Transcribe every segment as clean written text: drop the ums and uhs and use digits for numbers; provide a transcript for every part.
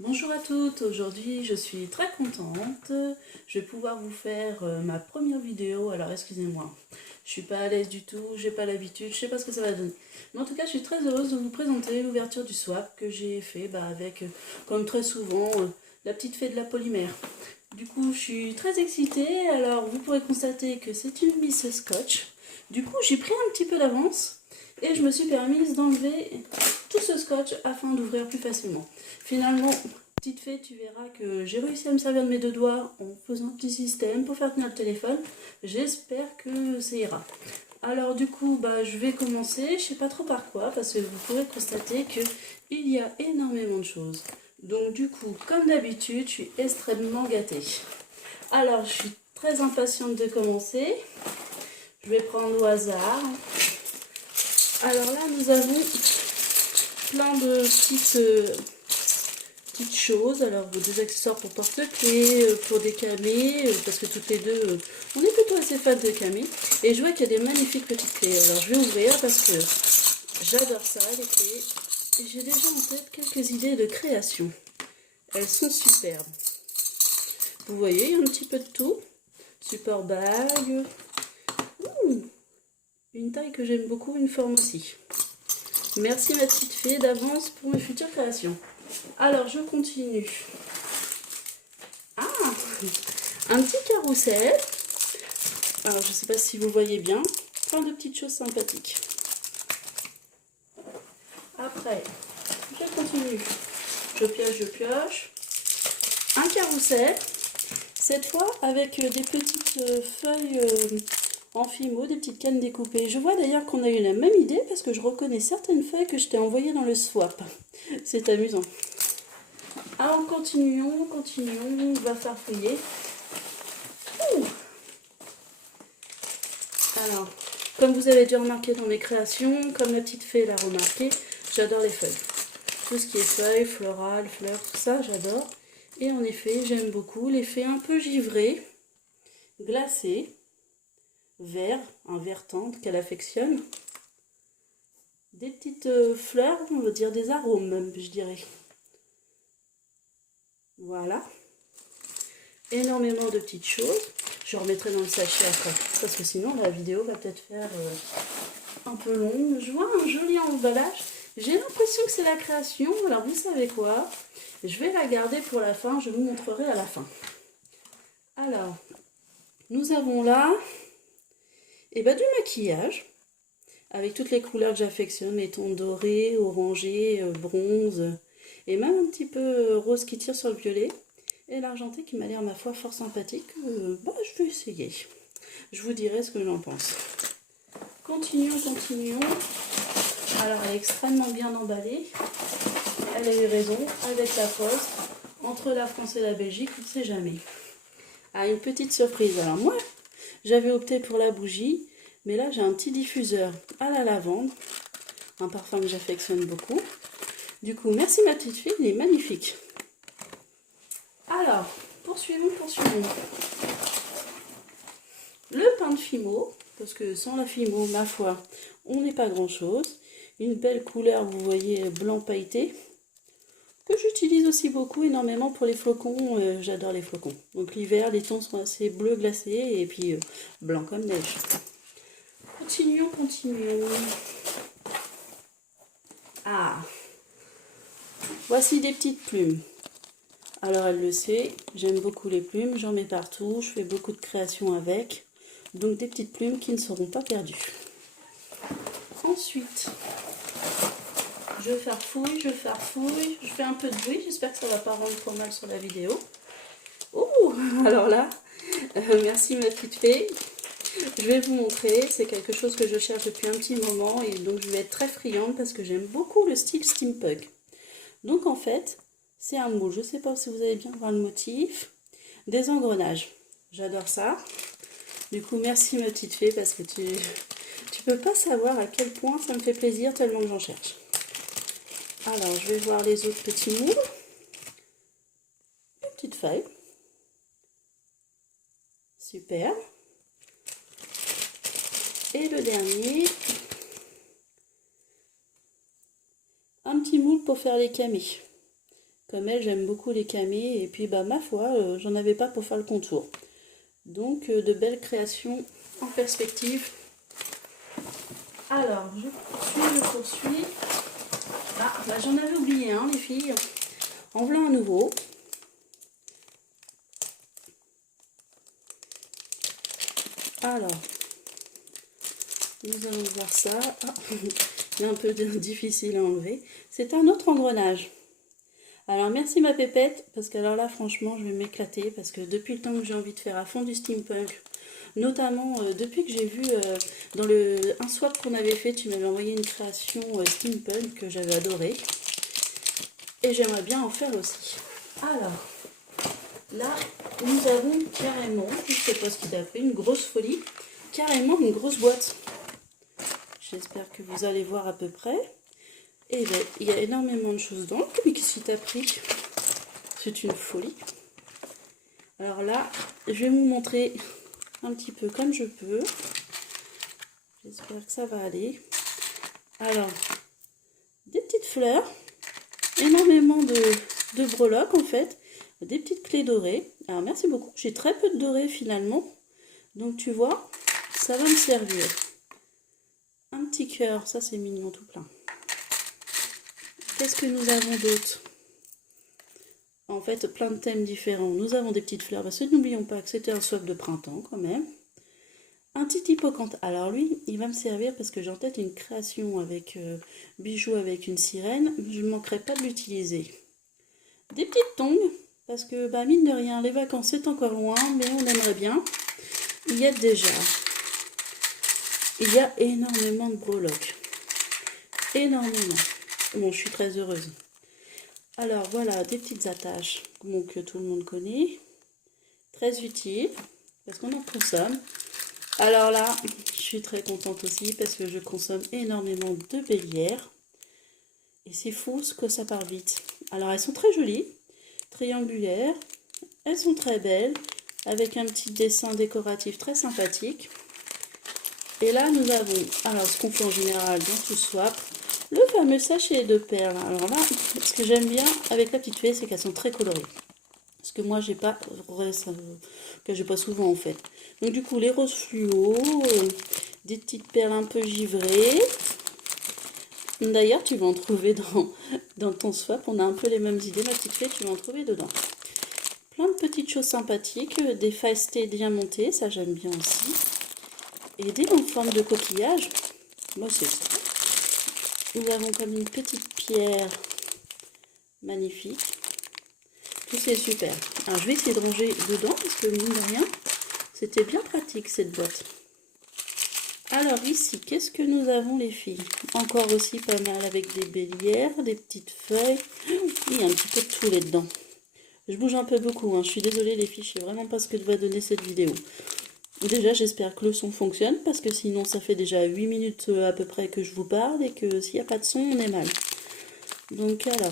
Bonjour à toutes, aujourd'hui je suis très contente, je vais pouvoir vous faire ma première vidéo, alors excusez-moi, je suis pas à l'aise du tout, j'ai pas l'habitude, je sais pas ce que ça va donner. Mais en tout cas je suis très heureuse de vous présenter l'ouverture du swap que j'ai fait avec, comme très souvent, la petite fée de la polymère. Du coup je suis très excitée, alors vous pourrez constater que c'est une Miss Scotch. Du coup j'ai pris un petit peu d'avance et je me suis permise d'enlever tout ce scotch afin d'ouvrir plus facilement. Finalement, petite fée, tu verras que j'ai réussi à me servir de mes deux doigts en faisant un petit système pour faire tenir le téléphone. J'espère que ça ira. Alors du coup, je vais commencer, je sais pas trop par quoi, parce que vous pourrez constater qu'il y a énormément de choses. Donc du coup, comme d'habitude, je suis extrêmement gâtée. Alors, je suis très impatiente de commencer. Je vais prendre au hasard. Alors là, nous avons plein de petites choses. Alors, des accessoires pour porte-clés, pour des camés, parce que toutes les deux, on est plutôt assez fans de camés. Et je vois qu'il y a des magnifiques petites clés. Alors, je vais ouvrir parce que j'adore ça, les clés. Et j'ai déjà en tête quelques idées de création. Elles sont superbes. Vous voyez, il y a un petit peu de tout. Super bag. Une taille que j'aime beaucoup, une forme aussi. Merci ma petite fée d'avance pour mes futures créations. Alors je continue. Ah, un petit carrousel. Alors je ne sais pas si vous voyez bien. Plein de petites choses sympathiques. Après, je continue. Je pioche. Un carrousel. Cette fois avec des petites feuilles en fimo, des petites cannes découpées. Je vois d'ailleurs qu'on a eu la même idée parce que je reconnais certaines feuilles que je t'ai envoyées dans le swap. C'est amusant. Alors continuons, on va farfouiller. Alors, comme vous avez déjà remarqué dans mes créations, comme la petite fée l'a remarqué, j'adore les feuilles. Tout ce qui est feuilles, florales, fleurs, tout ça, j'adore. Et en effet, j'aime beaucoup les fées un peu givrées, glacées, vert, un vert tendre qu'elle affectionne. Des petites fleurs, on va dire des arômes même, je dirais. Voilà. Énormément de petites choses. Je remettrai dans le sachet après, parce que sinon la vidéo va peut-être faire un peu longue. Je vois un joli emballage. J'ai l'impression que c'est la création. Alors vous savez quoi? Je vais la garder pour la fin. Je vous montrerai à la fin. Alors, nous avons là du maquillage. Avec toutes les couleurs que j'affectionne. Les tons dorés, orangés, bronze. Et même un petit peu rose qui tire sur le violet. Et l'argenté qui m'a l'air, ma foi, fort sympathique. Je vais essayer. Je vous dirai ce que j'en pense. Continuons. Alors, elle est extrêmement bien emballée. Elle a eu raison, avec la poste. Entre la France et la Belgique, on ne sait jamais. Ah, une petite surprise. Alors moi, j'avais opté pour la bougie. Mais là, j'ai un petit diffuseur à la lavande. Un parfum que j'affectionne beaucoup. Du coup, merci ma petite fille, il est magnifique. Alors, poursuivons. Le pain de Fimo, parce que sans la Fimo, ma foi, on n'est pas grand-chose. Une belle couleur, vous voyez, blanc pailleté, que j'utilise aussi beaucoup, énormément pour les flocons. J'adore les flocons. Donc l'hiver, les tons sont assez bleu glacé et puis blanc comme neige. Continuons. Ah, voici des petites plumes. Alors elle le sait, j'aime beaucoup les plumes, j'en mets partout, je fais beaucoup de créations avec. Donc des petites plumes qui ne seront pas perdues. Ensuite, je farfouille, je fais un peu de bruit, j'espère que ça ne va pas rendre trop mal sur la vidéo. Ouh, alors là, merci ma petite fée. Je vais vous montrer, c'est quelque chose que je cherche depuis un petit moment et donc je vais être très friande parce que j'aime beaucoup le style steampunk. Donc en fait, c'est un moule, je ne sais pas si vous allez bien voir le motif, des engrenages. J'adore ça. Du coup, merci ma petite fée parce que tu peux pas savoir à quel point ça me fait plaisir tellement que j'en cherche. Alors, je vais voir les autres petits moules. Une petite feuille. Super. Et le dernier, un petit moule pour faire les camis. Comme elle, j'aime beaucoup les camées. Et puis, bah, ma foi, j'en avais pas pour faire le contour. Donc, de belles créations en perspective. Alors, je poursuis. Ah, bah, j'en avais oublié, hein, les filles. En voilà un nouveau. Alors, nous allons voir ça. Ah, il est un peu difficile à enlever. C'est un autre engrenage. Alors, merci ma pépette, parce que alors là, franchement, je vais m'éclater, parce que depuis le temps que j'ai envie de faire à fond du steampunk, notamment depuis que j'ai vu dans un swap qu'on avait fait, tu m'avais envoyé une création steampunk que j'avais adorée. Et j'aimerais bien en faire aussi. Alors, là, nous avons carrément, je ne sais pas ce qu'il a pris, une grosse folie, carrément une grosse boîte. J'espère que vous allez voir à peu près. Et bien, il y a énormément de choses dedans. Mais qu'est-ce qui t'a pris? C'est une folie. Alors là, je vais vous montrer un petit peu comme je peux. J'espère que ça va aller. Alors, des petites fleurs, énormément de breloques en fait, des petites clés dorées. Alors merci beaucoup, j'ai très peu de doré finalement. Donc tu vois, ça va me servir. Un petit cœur, ça c'est mignon tout plein. Qu'est-ce que nous avons d'autre? En fait, plein de thèmes différents. Nous avons des petites fleurs, parce que n'oublions pas que c'était un swap de printemps quand même. Un petit hippocampe. Alors lui, il va me servir parce que j'ai en tête une création avec bijoux avec une sirène. Je ne manquerai pas de l'utiliser. Des petites tongs, parce que bah, mine de rien, les vacances c'est encore loin, mais on aimerait bien y être déjà. Il y a énormément de breloques. Énormément. Bon, je suis très heureuse. Alors voilà, des petites attaches que tout le monde connaît. Très utiles, parce qu'on en consomme. Alors là, je suis très contente aussi, parce que je consomme énormément de bélières. Et c'est fou ce que ça part vite. Alors elles sont très jolies, triangulaires. Elles sont très belles, avec un petit dessin décoratif très sympathique. Et là, nous avons, alors ce qu'on fait en général dans tout swap, le fameux sachet de perles. Alors là, ce que j'aime bien avec la petite fée, c'est qu'elles sont très colorées. Ce que moi, j'ai pas, que j'ai pas souvent en fait. Donc du coup, les roses fluo, des petites perles un peu givrées. D'ailleurs, tu vas en trouver dans ton swap. On a un peu les mêmes idées, ma petite fée, tu vas en trouver dedans. Plein de petites choses sympathiques, des facetés diamantées, ça j'aime bien aussi. Et des en forme de coquillage. Moi, c'est ça. Nous avons comme une petite pierre magnifique. Tout c'est super. Alors, je vais essayer de ranger dedans parce que mine de rien, c'était bien pratique cette boîte. Alors ici, qu'est-ce que nous avons les filles? Encore aussi pas mal avec des bélières, des petites feuilles. Il y a un petit peu de tout là-dedans. Je bouge un peu beaucoup, hein. Je suis désolée les filles, je sais vraiment pas ce que va donner cette vidéo. Déjà, j'espère que le son fonctionne, parce que sinon ça fait déjà 8 minutes à peu près que je vous parle, et que s'il n'y a pas de son, on est mal. Donc alors,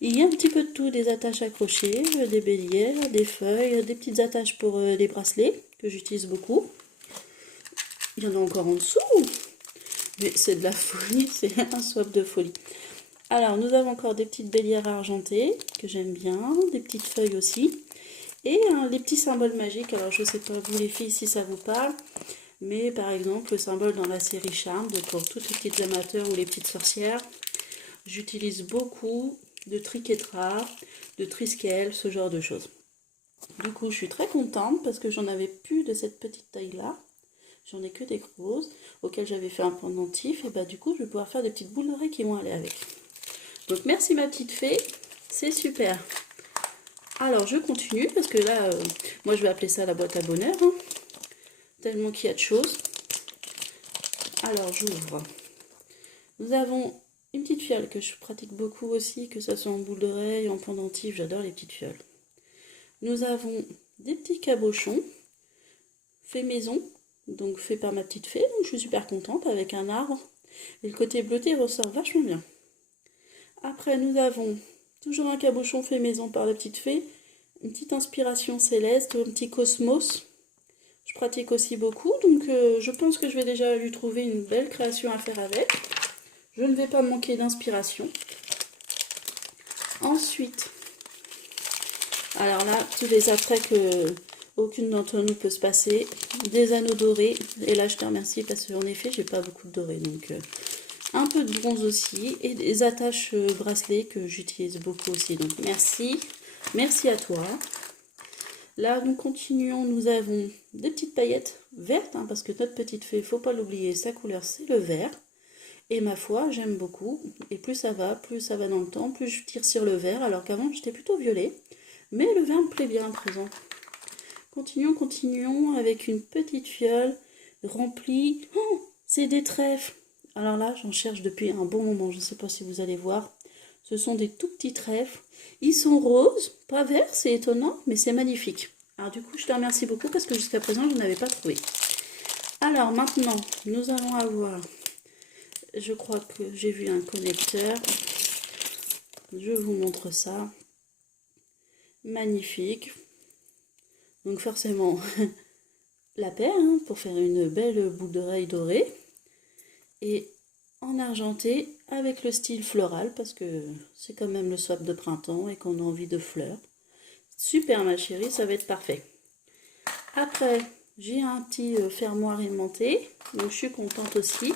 il y a un petit peu de tout, des attaches accrochées, des bélières, des feuilles, des petites attaches pour les bracelets, que j'utilise beaucoup. Il y en a encore en dessous, mais c'est de la folie, c'est un swap de folie. Alors, nous avons encore des petites bélières argentées, que j'aime bien, des petites feuilles aussi. Et les petits symboles magiques, alors je ne sais pas vous les filles si ça vous parle, mais par exemple le symbole dans la série Charmed, pour toutes les petites amateurs ou les petites sorcières, j'utilise beaucoup de triquetra, de triskel, ce genre de choses. Du coup je suis très contente parce que j'en avais plus de cette petite taille là, j'en ai que des grosses, auxquelles j'avais fait un pendentif, et bah du coup je vais pouvoir faire des petites boules d'oreilles qui vont aller avec. Donc merci ma petite fée, c'est super. Alors je continue parce que là, moi je vais appeler ça la boîte à bonheur, hein, tellement qu'il y a de choses. Alors j'ouvre. Nous avons une petite fiole que je pratique beaucoup aussi, que ce soit en boule d'oreille, en pendentif, j'adore les petites fioles. Nous avons des petits cabochons, faits maison, donc faits par ma petite fée, donc je suis super contente, avec un arbre. Et le côté bleuté ressort vachement bien. Après nous avons toujours un cabochon fait maison par la petite fée, une petite inspiration céleste, un petit cosmos. Je pratique aussi beaucoup, donc je pense que je vais déjà lui trouver une belle création à faire avec. Je ne vais pas manquer d'inspiration. Ensuite, Alors là, tous les attraits que aucune d'entre nous peut se passer. Des anneaux dorés. Et là, je te remercie parce qu'en effet, j'ai pas beaucoup de dorés. Donc, un peu de bronze aussi. Et des attaches bracelets que j'utilise beaucoup aussi. Donc, merci. Merci à toi. Là, nous continuons. Nous avons des petites paillettes vertes. Hein, parce que notre petite fée, faut pas l'oublier, sa couleur, c'est le vert. Et ma foi, j'aime beaucoup. Et plus ça va dans le temps, plus je tire sur le vert. Alors qu'avant, j'étais plutôt violet. Mais le vert me plaît bien à présent. Continuons avec une petite fiole remplie. Oh, c'est des trèfles. Alors là, j'en cherche depuis un bon moment. Je ne sais pas si vous allez voir. Ce sont des tout petits trèfles. Ils sont roses, pas verts, c'est étonnant, mais c'est magnifique. Alors du coup, je te remercie beaucoup parce que jusqu'à présent, je n'avais pas trouvé. Alors maintenant, nous allons avoir... Je crois que j'ai vu un connecteur. Je vous montre ça. Magnifique. Donc forcément, la paire hein, pour faire une belle boucle d'oreille dorée. Et en argenté avec le style floral parce que c'est quand même le swap de printemps et qu'on a envie de fleurs. Super ma chérie, ça va être parfait. Après, j'ai un petit fermoir aimanté. Donc je suis contente aussi.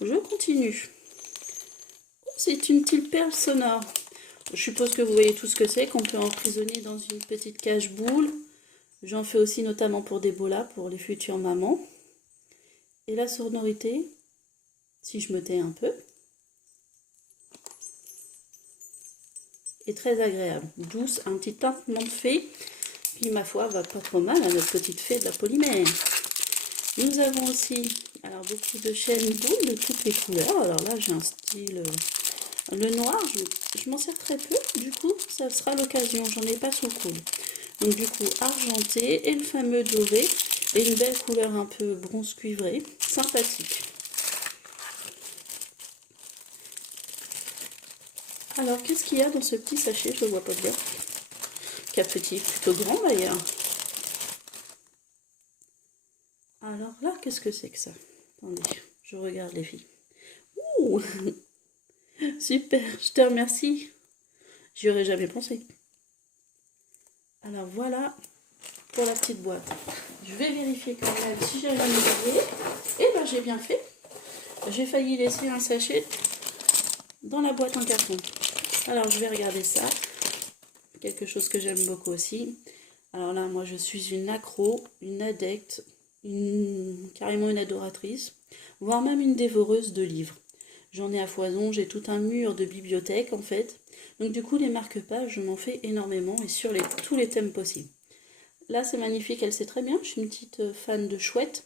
Je continue. C'est une petite perle sonore. Je suppose que vous voyez tout ce que c'est, qu'on peut emprisonner dans une petite cage boule. J'en fais aussi notamment pour des bolas, pour les futures mamans. Et la sonorité, si je me tais un peu, est très agréable. Douce, un petit tintement de fée, qui ma foi va pas trop mal à notre petite fée de la polymère. Nous avons aussi alors beaucoup de chaînes boules de toutes les couleurs. Alors là j'ai un style... le noir, je m'en sers très peu, du coup ça sera l'occasion, j'en ai pas sous le coude. Donc du coup argenté et le fameux doré et une belle couleur un peu bronze cuivré, sympathique. Alors qu'est-ce qu'il y a dans ce petit sachet, je ne vois pas bien. Quel petit, plutôt grand d'ailleurs. Alors là, qu'est-ce que c'est que ça? Attendez, je regarde les filles. Ouh, super, je te remercie. J'y aurais jamais pensé. Alors voilà pour la petite boîte. Je vais vérifier quand même si j'ai rien oublié. Et ben j'ai bien fait. J'ai failli laisser un sachet dans la boîte en carton. Alors je vais regarder ça. Quelque chose que j'aime beaucoup aussi. Alors là, moi je suis une accro, une adepte, carrément une adoratrice, voire même une dévoreuse de livres. J'en ai à foison, j'ai tout un mur de bibliothèque en fait. Donc du coup les marque-pages, je m'en fais énormément et sur tous les thèmes possibles. Là c'est magnifique, elle sait très bien, je suis une petite fan de chouette.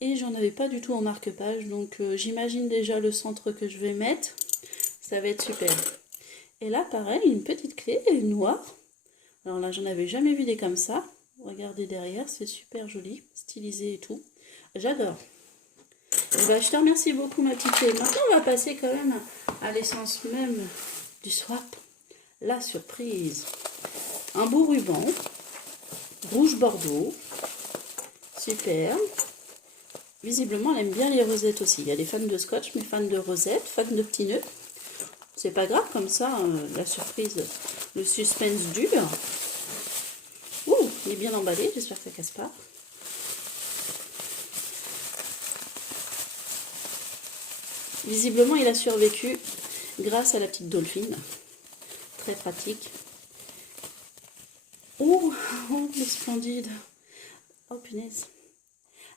Et j'en avais pas du tout en marque-page, donc j'imagine déjà le centre que je vais mettre. Ça va être super. Et là pareil, une petite clé noire. Alors là j'en avais jamais vu des comme ça. Regardez derrière, c'est super joli, stylisé et tout. J'adore. Et ben, je te remercie beaucoup ma petite fée. Maintenant on va passer quand même à l'essence même du swap. La surprise. Un beau ruban. Rouge bordeaux. Super. Visiblement elle aime bien les rosettes aussi. Il y a des fans de scotch mais fans de rosettes, fans de petits nœuds. C'est pas grave comme ça, la surprise, le suspense dure. Ouh, il est bien emballé, j'espère que ça casse pas. Visiblement, il a survécu grâce à la petite dolphine. Très pratique. Oh, il est splendide. Oh, punaise.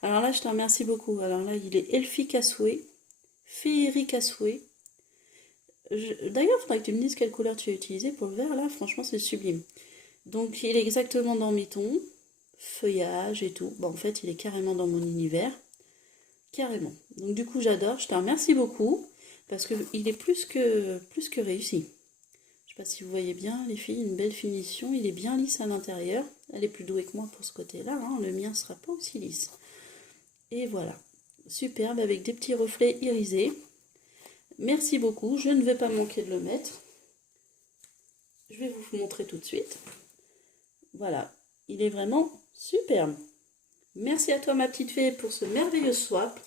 Alors là, je te remercie beaucoup. Alors là, il est elfique à souhait, féerique à souhait. D'ailleurs, il faudrait que tu me dises quelle couleur tu as utilisé pour le vert. Là, franchement, c'est sublime. Donc, il est exactement dans mes tons. Feuillage et tout. Bon, en fait, il est carrément dans mon univers. Carrément. Donc du coup j'adore, je te remercie beaucoup parce qu'il est plus que réussi. Je sais pas si vous voyez bien les filles, une belle finition, il est bien lisse à l'intérieur. Elle est plus douée que moi pour ce côté-là, hein. Le mien sera pas aussi lisse. Et voilà, superbe avec des petits reflets irisés. Merci beaucoup, je ne vais pas manquer de le mettre. Je vais vous montrer tout de suite. Voilà, il est vraiment superbe. Merci à toi ma petite fée pour ce merveilleux swap.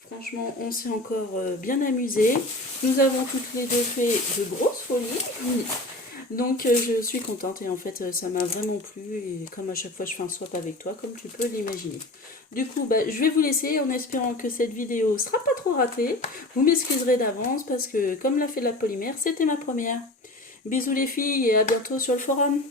Franchement, on s'est encore bien amusé. Nous avons toutes les deux fait de grosses folies. Donc je suis contente et en fait ça m'a vraiment plu et comme à chaque fois je fais un swap avec toi comme tu peux l'imaginer. Du coup bah, je vais vous laisser en espérant que cette vidéo sera pas trop ratée. Vous m'excuserez d'avance parce que comme l'a fait la polymère c'était ma première. Bisous les filles et à bientôt sur le forum.